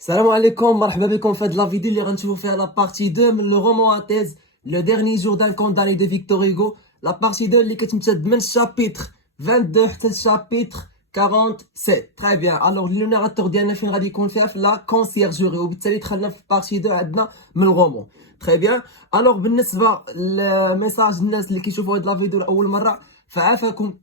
Salam alaikum, marhaba bikum fait de la vidéo اللي غنشوفوا فيها la partie 2 من le roman à thèse le dernier jour d'un condamné de Victor Hugo. La partie 2 اللي كتمتد من chapitre 22 حتى chapitre 47. Très bien. Alors le narrateur ديالنا فين غادي يكون فيها في la conciergerie وبالتالي دخلنا في partie 2 عندنا من الرومون. Très bien. Alors بالنسبه لميساج الناس اللي كيشوفوا هاد لا فيديو لاول مره فعافاكم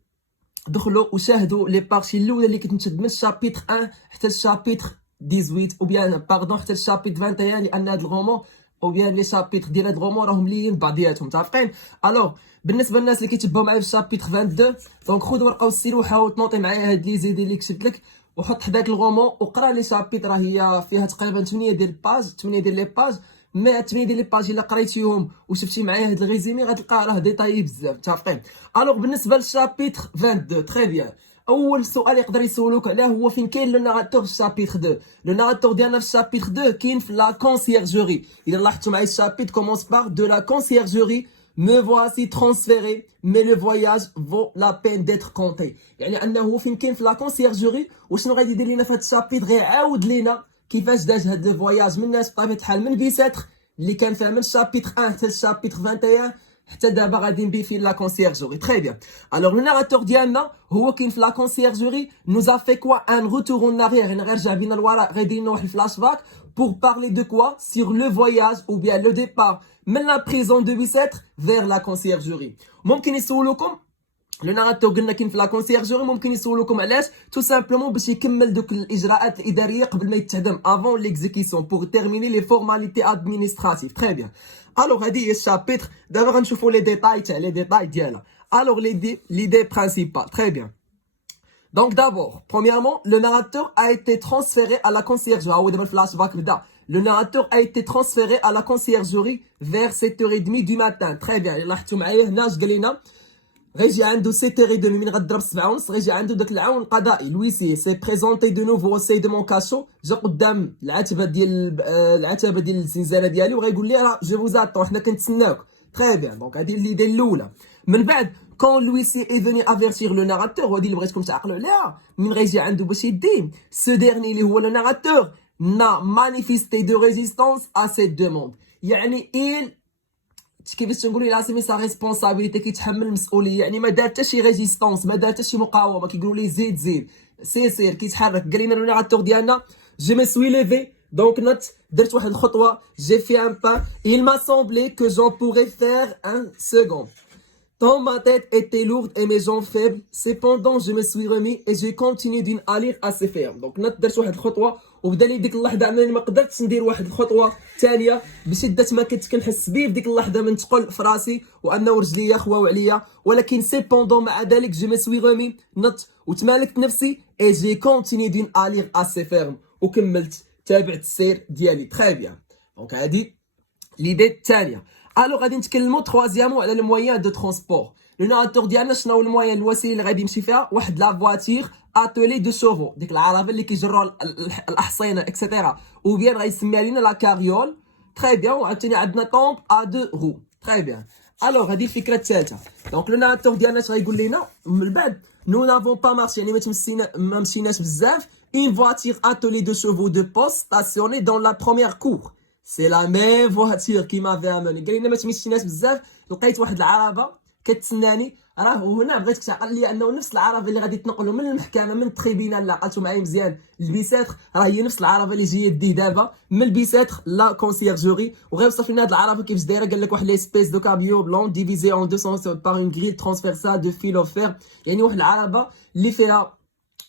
دخلوا وشاهدوا لي بارتي الاولى اللي كتمتد من الشابيتر 1 حتى الشابيتر 18 او بيان باردون حتى الشابيتر 21 لان هذا الغومون او بيان لي شابيتر ديال هذا الغومون راهم ليين بعضياتهم متفقين. الوغ بالنسبه للناس اللي كيتبعوا معايا في الشابيتر 22 دونك خذ ورقه وستيلو وحاول تنوطي معايا هاد لي زيدي اللي كتبت لك وحط حداك الغومون وقرا لي شابيتر. راه هي فيها تقريبا 8 ديال الباج 8 ديال لي باج ما 8 ديال لي باج الا قريتيهم وشفتي معايا هاد الريزومي غتلقى راه ديتاي بزاف متفقين. الوغ بالنسبه للشابيتر 22 تري بيان اول سؤال يقدر يسولوك عليه هو فين كاين لو ناراتور في الشابيتر 2. لو ناراتور ديالنا في الشابيتر 2 كاين في لا كونسيرجوري. اذا لاحظتوا معايا الشابيتر كومونس بار دو لا كونسيرجوري me voici transféré mais le voyage vaut la peine d'être compté. يعني انه فين كاين في لا كونسيرجوري وشنو غادي يدير لينا في هذا الشابيتر غيعاود لينا كيفاش داز هاد لو فواياج من الناس بطبيعه الحال من بيساتر اللي كان فيها من الشابيتر 1 حتى الشابيتر 21 حتى دابا غادي نبي في لا كونسيرجوري. تري بيان. الوغ لو ناراتور ديالنا هو كاين في لا كونسيرجوري نوزا في كوا ان روتور اون اريير يعني غير رجع بينا الوراء غادي لنا واحد الفلاش باك pour parler de quoi sur le voyage ou bien le départ من la prison de Bicêtre vers la conciergerie. ممكن يسولوكم لو ناراتور قلنا كاين في لا كونسيرجوري ممكن يسولوكم علاش تو سامبلومون باش يكمل دوك الاجراءات الاداريه قبل ما يتهدم افون ليكزيكسيون بور تيرميني لي فورماليتي ادمينستراتيف. تري بيان. الوغ هادي هي الشابيتر دابا غنشوفوا لي ديتاي تاع لي ديتاي ديالها. الوغ ليدي برينسيبال. تري بيان. Donc d'abord, premièrement, le narrateur a été transféré à la conciergerie. Le flashback, le narrateur a été transféré à la conciergerie vers 7h30 du matin. Très bien. لاحظتوا معايا هنا اش قال لنا غيجي عنده 7h30 من غضرب 7:30 غيجي عنده داك العون القضائي الويسي سي بريزونتي دو نوفو سي دو مون كاشو جا قدام العتبه ديال الزنزانه ديالي وغيقول لي راه جو فوز اتون حنا كنتسناوك. تري بيان. دونك هذه اللي الاولى. من بعد quand l'huissier est venu avertir le narrateur ودي اللي بغيتكم تعقلوا عليها من غيجي عنده باش يدي ce dernier اللي هو le narrateur n'a manifesté de résistance à cette demande. يعني كيفاش تنقولوا الى اسمي سا ريسبونسابيلتي كيتحمل المسؤوليه يعني ما دار حتى شي ريزيستونس ما دار حتى شي مقاومه كيقولوا ليه زيد سير كيتحرك. قال لنا لو ناراتور ديالنا جو مي سوي ليفي دونك نوت درت واحد الخطوه جي في ان با il m'a semblé que j'en pourrais faire un second. Tant ma tête était lourde et mes jambes faibles. Cependant, je me suis remis et j'ai continué d'une allure assez ferme. Donc, نوت درت واحد الخطوه وبدا لي ديك اللحظه انني ما قدرتش ندير واحد الخطوه ثانيه بشده ما كنت كنحس بيه في ديك اللحظه من ثقل في راسي وانه رجليا خواو عليا ولكن سيبوندون مع ذلك جو مي سوي غومي نط وتمالكت نفسي اي جي كونتيني دون الير اسي فيرم وكملت تابعت السير ديالي. تري بيان. دونك هادي ليدي الثانيه. الو غادي نتكلموا تروازيامون على المويان دو ترونسبور. لو ناراتور ديالنا شنو هو المويان الوسيله اللي غادي يمشي فيها واحد لا فواتير اتولي دو شوفو ديك العربه اللي كيجروا الاحصنه اكسيتيرا او بيان غيسميها لينا لا كاريول. تري بيان. وعاوتاني عندنا طومب ا دو رو. تري بيان. الوغ هذه الفكره الثالثه. دونك لو ناراتور ديالنا اش غايقول لنا من بعد نو نافون با مارشي يعني ما مشيناش بزاف une voiture attelée de chevaux de poste stationnée dans la première cour. C'est la même voiture qui m'avait amené. قال لنا ما تمشيناش بزاف لقيت واحد العربه كتسناني راه هنا بغيتك تعقل لي انه نفس العربه اللي غادي تنقلوا من المحكمه من التريبينال لا عقلتوا معايا مزيان البيساتر راه هي نفس العربه اللي جايه دي دابا من البيساتر لا كونسيرجوري وغيوصف لنا هاد العربه كيفاش دايره. قال لك واحد ليسبيس دو كابيو بلون ديفيزي اون 200 بار اون غريل ترانسفيرسال دو فيل اوفير يعني واحد العربه اللي فيها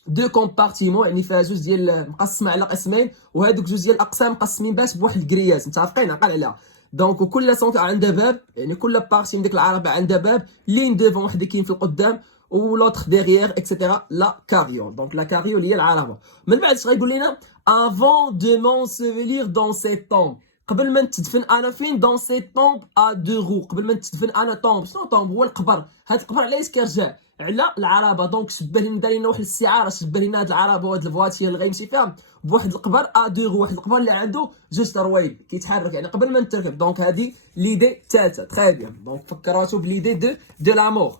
دو كومبارتيمون يعني فيها جوج ديال مقسمه على قسمين وهذوك جوج ديال الاقسام مقسمين باش بواحد الكرياس متفقين عقل عليها. دونك وكل سونك عندها باب يعني كل بارتي من ديك العربه عندها باب لين ديفون واحد كاين في القدام ولوتر ديغيير اكسيتيرا لا كاريول. دونك لا كاريول هي العربه. من بعد اش غايقول لنا افون دو مونسيفيلير دون سيت طومب قبل ما نتدفن انا فين دون سيت طومب ا دو رو قبل ما نتدفن انا طومب. شنو طومب؟ هو القبر. هاد القبر علاش كيرجع على العربه. دونك شبه لنا دار لنا واحد الاستعاره شبه لنا هاد العربه وهاد الفواتير اللي غيمشي فيها بواحد القبر ا دو رو واحد القبر اللي عنده جوج ترويل كيتحرك يعني قبل ما نتركب. دونك هادي ليدي الثالثه. تري بيان. دونك فكراتو بليدي دو لا مور.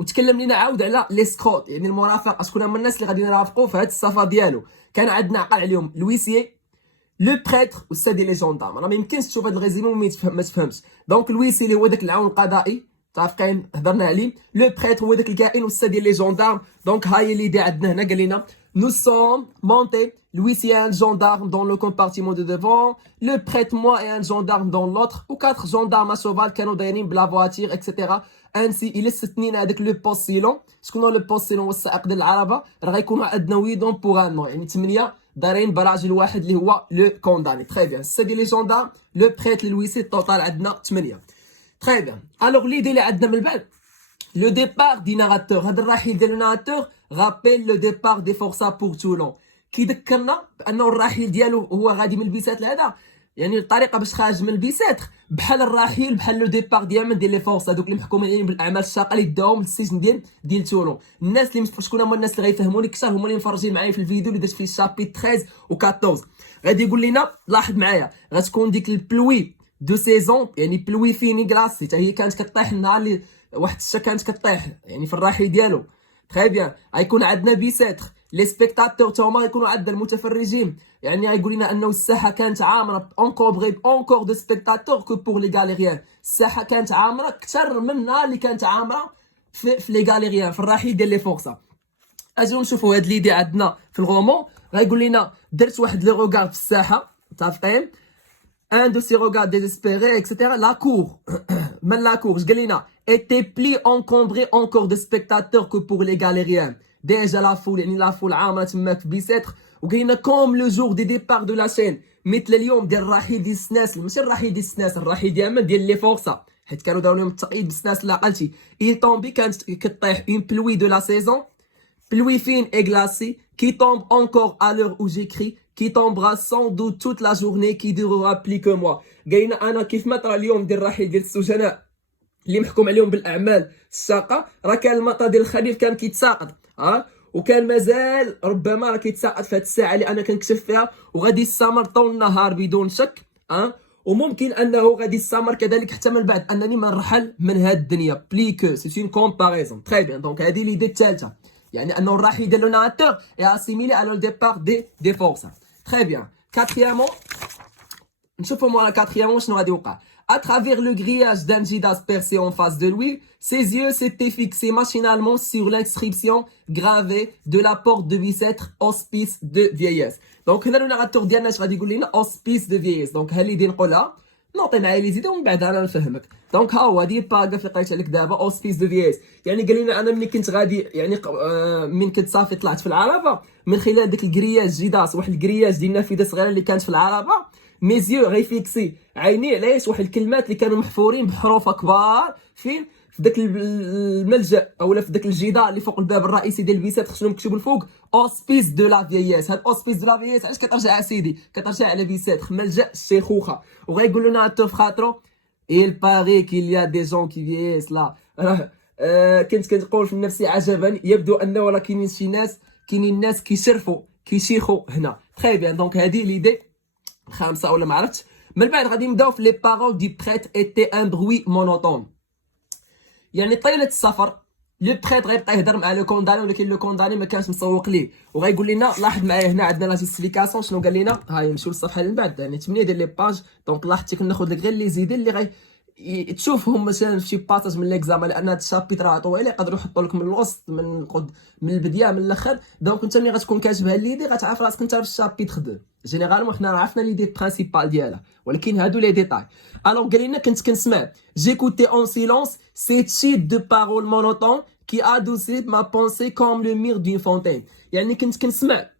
وتكلم لنا عاود على لي سكوت يعني المرافق شكون هما الناس اللي غادي نرافقوا في هاد السفر ديالو. كان عندنا عقل عليهم لويسيي لو بريتر والسادي لي جوندارم. راه ما يمكنش تشوف هذا الريزيمون ما تفهمش. دونك لويسي اللي هو داك العون القضائي متفقين هضرنا عليه. لو بريتر هو داك الكائن والسادي لي جوندارم. دونك هاي ليدي عندنا هنا قال لنا nous sommes montés. L'huissier est un gendarme dans le compartiment de devant. Le prêtre, moi, et un gendarme dans l'autre. Ou 4 gendarmes à cheval كانوا دايرين بلا voiture etc. Ainsi il est soutenu هذاك لو بوستيلون. شكون لو بوستيلون هو السائق ديال العربه. راه غيكونوا عندنا ويدون بوغ ان نو، يعني 8 دايرين براجل واحد اللي هو لو كونداني. تري بيان. سي دي لي جوندارم لو بريت لويسي التوتال عندنا 8. تري بيان. الوغ ليدي اللي عندنا من بعد لو ديبار دي ناراتور. هذا الرحيل ديال الناراتور غابيل لو ديبار دي فورسا بور تولون. كيذكرنا بانه الرحيل ديالو هو غادي من البيسات لهذا، يعني الطريقه باش خارج من البيساتر بحال الرحيل بحال لو ديبار ديال لي فورس هذوك اللي محكومين بالاعمال الشاقه اللي داوهم للسجن ديال تولون. الناس اللي شكون هما الناس اللي غيفهموني اكثر هما اللي مفرجين معايا في الفيديو اللي درت فيه الشابيت 13 و 14. غادي يقول لنا لاحظ معايا غتكون ديك البلوي دو سيزون، يعني بلوي فيني كلاسي حتى هي كانت كطيح النهار اللي واحد الشتا كانت كطيح يعني في الرحيل ديالو. تري بيان. غيكون عندنا بيساتر لي سبيكتاتور تا هما غيكونوا عندنا المتفرجين، يعني غيقول لنا انه الساحه كانت عامره اونكور دو سبيكتاتور كو بور لي غاليريان. الساحه كانت عامره اكثر من النهار اللي كانت عامره في لي غاليريان في الرحيل ديال لي فورسا. اجيو نشوفوا هاد ليدي عندنا في الغومون. غيقول لنا درت واحد لو روغار في الساحه متفقين. un de ces regards désespérés etc. la cour من la cour قال لنا était plus encombré encore de spectateurs que pour les galériens. Déjà la foule يعني la foule عامره تماك في بيساتر. وقال لنا comme le jour du départ de la chaîne مثل اليوم ديال الرحيل ديال السناسل، ماشي الرحيل ديال السناسل، الرحيل ديال لي فورسا حيت كانوا داو لهم التقييد بالسناسل لا عقلتي. il tombe كانت كطيح une pluie de la saison pluie fine et glacée qui tombe encore à l'heure où j'écris qui tombera sans doute toute la journée qui durera plus que moi. قاينا انا كيف ما طرا اليوم ديال الرحيل ديال السجناء اللي محكوم عليهم بالاعمال الشاقه، راه كان المطر ديال الخريف كان كيتساقط وكان مازال ربما راه كيتساقط في هذه الساعه اللي انا كنكتب فيها، وغادي يستمر طول النهار بدون شك. وممكن انه غادي يستمر كذلك حتى من بعد انني ما نرحل من هذه الدنيا. بلي كو سي اون كومباريزون. تري بيان. دونك هذه ليدي الثالثه، يعني انه الرحيل ديال لو ناتور اي اسيميلي على لو ديبار دي فورسا. Très bien. Quatrièmement, نشوفوا على quatrièmement شنو غادي يوقع. À travers le grillage d'un Jidas percé en face de lui, ses yeux s'étaient fixés machinalement sur l'inscription gravée de la porte de Bicêtre, hospice de vieillesse. Donc هنا الناراتور ديالنا اش غادي يقول لنا hospice de vieillesse. Donc ها اللي غادي نقولها نعطي معايا لي زيدو ومن بعد انا نفهمك. دونك ها هو هذه باغاف اللي قريتها لك دابا اوسبيس دو فييس، يعني قال لنا انا ملي كنت غادي يعني من كنت صافي طلعت في العربه من خلال ديك الكرياج جيداس، واحد الكرياج ديال نافذه صغيره اللي كانت في العربه، ميزيو غيفيكسي عيني علاش واحد الكلمات اللي كانوا محفورين بحروف كبار فين في داك الملجا اولا في داك الجدار اللي فوق الباب الرئيسي ديال البيسات خصهم مكتوب الفوق اوسبيس دو لا فييس. هاد اوسبيس دو لا فييس علاش كترجع اسيدي كترجع على بيسات ملجا الشيخوخه. وغيقول لنا في خاطرو il paraît qu'il y a des gens qui vieillissent là. كنت كنقول في نفسي عجبا يبدو انه راه كاينين شي ناس كاينين ناس كيشرفوا كيشيخوا هنا. تري بيان. دونك هذه ليدي خامسه ولا ما عرفتش. من بعد غادي نبداو في لي بارول دي بريت ايتي ان بروي مونوتون، يعني طيله السفر لو بريت غيبقى يهضر مع لو كونداني ولكن لو كونداني ما كانش مسوق ليه. وغيقول لنا لاحظ معايا هنا عندنا لا جيستيفيكاسيون شنو قال لنا. هاي نمشيو للصفحه اللي من بعد يعني 8 ديال لي باج. دونك لاحظتي كناخذ لك غير لي زيدين اللي تشوفهم مثلا في شي باساج من ليكزامان، لان هاد الشابيتر راه طويل يقدروا يحطوا لك من الوسط من البدايه من الاخر. دونك انت ملي غتكون كاتبها ليدي غتعرف راسك انت في الشابيتر 2. جينيرالمون حنا عرفنا ليدي برينسيبال ديالها ولكن هادو لي ديتاي. الوغ قال لنا كنت كنسمع جيكوتي اون سيلونس سي تشيت دو بارول مونوتون كي ادوسي ما بونسي كوم لو مير دون فونتين، يعني كنت كنسمع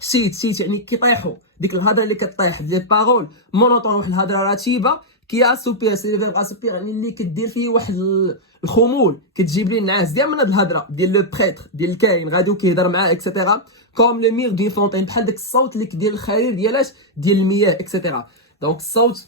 شيت يعني كيطيحوا ديك الهضره اللي كطيح لي بارول مونوتون واحد الهضره رتيبه كي اسوبير سي فيغ اسوبير يعني اللي كدير فيه واحد الخمول كتجيب ليه النعاس ديال من هاد الهضره ديال لو بريتر ديال الكاين غادي وكيهضر معاه اكسيتيرا كوم لو مير دون فونتين بحال داك الصوت اللي كدير الخرير ديالاش ديال المياه اكسيتيرا. دونك الصوت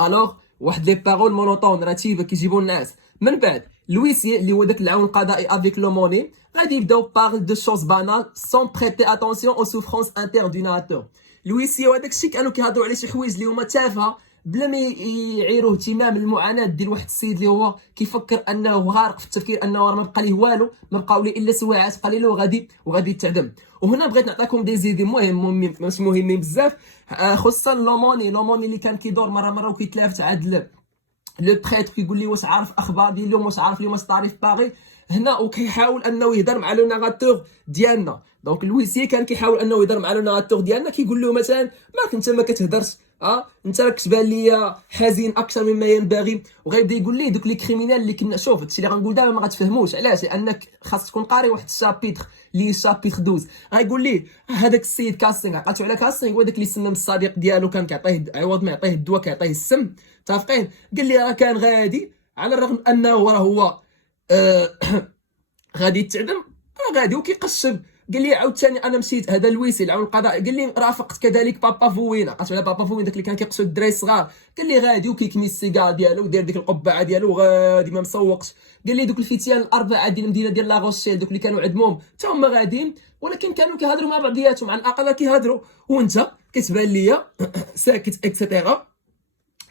الوغ واحد لي بارول مونوتون رتيبه كيجيبوا الناس. من بعد لويسي اللي هو داك العون القضائي افيك لو موني غادي يبداو بارل دو شوز بانال سون بريتي اتونسيون او سوفرونس انتر دو ناتور. لويسي وهداك الشيء كانوا كيهضروا على شي حوايج اللي هما تافهه بلا ما يعيروا اهتمام المعاناه ديال واحد السيد اللي هو كيفكر انه غارق في التفكير انه راه ما بقى ليه والو، ما بقاو ليه الا سواعات قليله وغادي يتعدم. وهنا بغيت نعطيكم دي زيدي ماشي مهمين بزاف، خصوصا لوموني اللي كان كيدور مره وكيتلافت عاد لو بريتر كيقول لي واش عارف اخبار ديالهم، واش عارف اليوم ستاري في باغي هنا، وكيحاول انه يهضر مع لو ناراتور ديالنا. دونك لويسي كان كيحاول انه يهضر مع لو ناراتور ديالنا، كيقول له مثلا مالك انت ما كتهضرش، انت راك تبان ليا حزين اكثر مما ينبغي، وغيبدا يقول ليه دوك لي كريمينال اللي كنا. شوف هادشي اللي غنقول دابا ما غتفهموش علاش، لانك خاص تكون قاري واحد الشابيتر اللي شابيتر 12. غيقول ليه هذاك السيد كاستينغ، عقلتو على كاستينغ، وهذاك اللي سلم الصديق ديالو كان كيعطيه عوض ما يعطيه الدواء كيعطيه السم، متفقين؟ قال لي راه كان غادي على الرغم انه راه هو غادي يتعدم، غادي وكيقشب. قال لي عاوتاني انا مشيت، هذا لويسي العون القضاء، قال لي رافقت كذلك بابا فوين، عقلت على بابا فوين داك اللي كان كيقصد الدراري الصغار. قال لي غادي وكيكمي السيجار ديالو ودير ديك القبعه ديالو وغادي ما مسوقش. قال لي دوك الفتيان الاربعه ديال المدينه ديال لاغوشيل دوك اللي كانوا عدمهم حتى هما غاديين، ولكن كانوا كيهضروا مع بعضياتهم، على الاقل كيهضروا، وانت كتبان ليا ساكت اكسترا،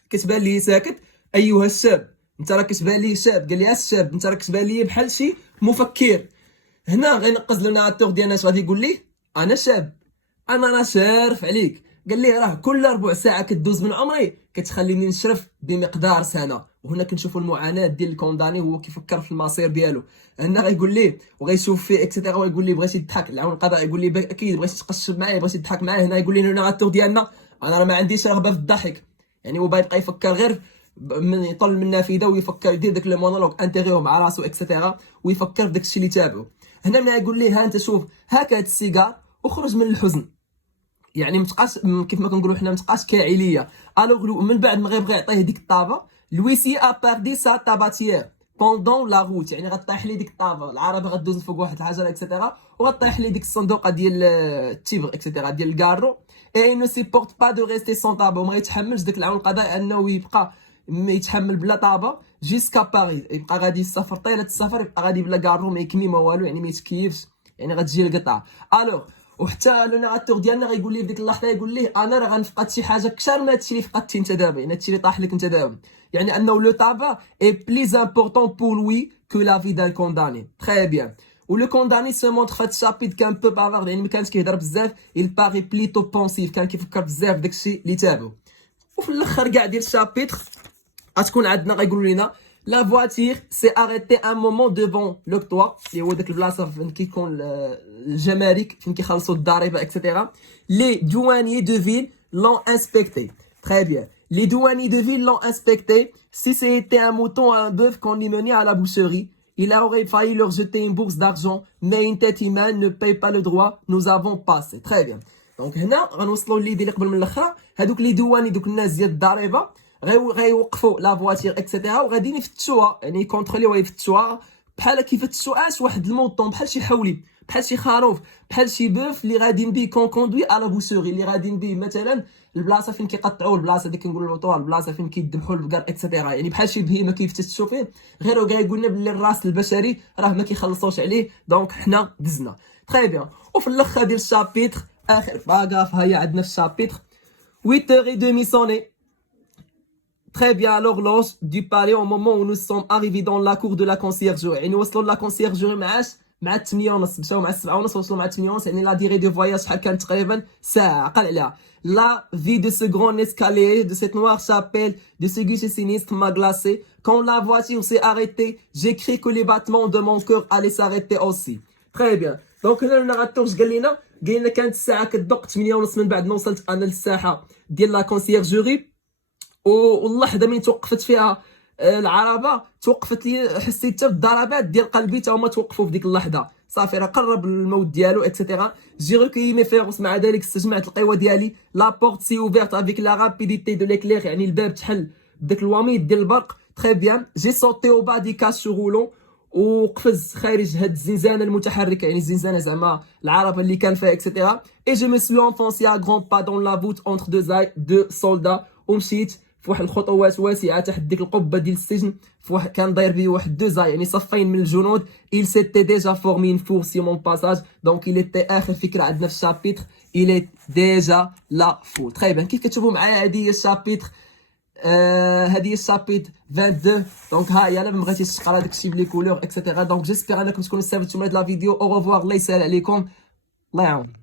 كتبان لي ساكت ايها الشاب، انت راك كتبان لي شاب. قال لي الشاب انت راك كتبان لي بحال شي مفكر. هنا غينقز لنا التور ديالنا اش غادي يقول ليه؟ انا شاب، انا راه شارف عليك. قال ليه راه كل ربع ساعه كدوز من عمري كتخليني نشرف بمقدار سنه. وهنا كنشوفوا المعاناه ديال الكونداني وهو كيفكر في المصير ديالو. هنا غيقول ليه وغيشوف فيه اكسيتيرا، ويقول ليه بغيتي تضحك، العون القضاء يقول ليه اكيد بغيتي تقشب معايا، بغيتي تضحك معايا. هنا يقول لي لنا التور ديالنا انا راه ما عنديش رغبه في الضحك، يعني هو باغي يفكر غير من يطل من النافذه ويفكر يدير داك لو مونولوج انتيغيو مع راسو اكسيتيرا، ويفكر في داك الشيء اللي تابعو. هنا من يقول ليه ها انت شوف هاك هاد السيجار وخرج من الحزن، يعني متبقاش كيف ما كنقولوا حنا متبقاش كاعليه. الوغ من بعد ما غيبغي يعطيه ديك الطابه، لويسي ا باردي سا طاباتيير بوندون لا روت، يعني غطيح لي ديك الطابه العربه غدوز فوق واحد الحجره اكسيتيرا، وغطيح لي ديك الصندوقه ديال التيبر اكسيتيرا ديال الكارو، اي نو سيبورت با دو ريستي سون طابه، وما يتحملش داك العون القضاء انه يبقى يتحمل بلا طابه جيسكا باريس، يبقى غادي يسافر طيله السفر، يبقى غادي بلا كارو ما يكمي ما والو، يعني ما يتكيفش، يعني غتجي القطعه. الوغ وحتى لو ناراتور ديالنا غيقول ليه في ديك اللحظه، يقول ليه انا راه غنفقد شي حاجه كثر من هادشي اللي فقدتي انت دابا، يعني هادشي اللي طاح لك انت دابا، يعني انه لو تابا اي بليز امبورطون بور لوي كو لا في دان كونداني. تري بيان. ولو كونداني سو مونتر فهاد الشابيت كان بو بافارد، يعني ما كانش كيهضر بزاف، il باغي بليتو بونسيف، كان كيفكر بزاف داكشي اللي تابعو. وفي الاخر كاع ديال الشابيتر غتكون عندنا غيقولوا لنا لا فواتير سي اريتي ان مومون دوفون لوكتوا، اللي هو داك البلاصه فين كيكون الجمارك فين كيخلصوا الضريبه اكسيتيرا. لي دوانيي دو فيل لون انسبكتي. تري بيان. Les douaniers de ville l'ont inspecté. Si c'était un mouton ou un bœuf qu'on y menait à la boucherie, il aurait failli leur jeter une bourse d'argent, mais une tête humaine ne paye pas le droit. Nous avons passé. Très bien. Donc هنا غنوصلوا لي ديال قبل من الاخر، هذوك لي دواني دوك الناس ديال الضريبه غيوقفوا لا فواتير اكسيتيرا، وغاديين يفتشوها، يعني يكونتروليوها يفتشوها بحال كيفتشوا واحد الموطون، بحال شي حولي، بحال شي خروف، بحال شي بوف اللي غاديين بيه كوندوي على بوسوري، اللي غاديين بيه مثلا البلاصه فين كيقطعوا، البلاصه اللي كنقولوا لوطوال، البلاصه فين كيذبحوا البقر اكسيتيرا، يعني بحال شي بهيمه كيفتشوا فيه. غير كيقول لنا بلي الراس البشري راه ما كيخلصوش عليه، دونك حنا دزنا. تري بيان. وفي الاخر ديال الشابيتر اخر باغاف ها هي عندنا في الشابيتر 8h30 sonné. Très bien, à l'horloge du palais au moment où nous sommes arrivés dans la cour de la conciergerie. يعني وصلوا لا كونسيرجوري مع 8:30، مشاو مع 7:30 وصلوا مع 8:30، يعني لا ديري دو فواياج شحال كانت تقريبا ساعه عقل عليها. La vie de ce grand escalier, de cette noire chapelle, de ce guichet sinistre m'a glacé. Quand la voiture s'est arrêtée, j'ai cru que les battements de mon cœur allaient s'arrêter aussi. Très bien. دونك هنا النغاتور قال لنا كانت الساعه كتدق 8:30 من بعد ما وصلت انا للساحه ديال لا كونسيرجوري، واللحظه من توقفت فيها العربه توقفت لي، حسيت حتى بالضربات ديال قلبي تا هما توقفوا في ديك اللحظه، صافي راه قرب الموت ديالو اكسيتيرا. جي ريكويي مي فيروس، مع ذلك استجمعت القوه ديالي. لا بورت سي اوفيرت افيك لا رابيديتي دو ليكلير، يعني الباب تحل بداك الوميض ديال البرق. تري بيان. جي سوتي او با دي كاش رولون، وقفز خارج هاد الزنزانه المتحركه، يعني الزنزانه زعما العربه اللي كان فيها اكسيتيرا. اي جو مي سوي انفونسي ا غران با دون لا فوت اونتر دو سولدا، ومشيت في واحد الخطوات واسعه تحت ديك القبه ديال السجن، في واحد كان داير بيه واحد دو زاي، يعني صفين من الجنود. il s'était déjà formé une fourre sur mon passage. donc il était اخر فكره عندنا في الشابيتر il est déjà la foule. تري بيان. كيف كتشوفوا معايا هذه هي الشابيتر هذه هي الشابيتر 22. دونك ها هي، الا ما بغيتيش تقرا داكشي بلي كولور اكسيتيرا. دونك جيسبيغ انكم تكونوا استفدتوا من هذه لا فيديو. او ريفوار، الله يسهل عليكم. الله يعاون.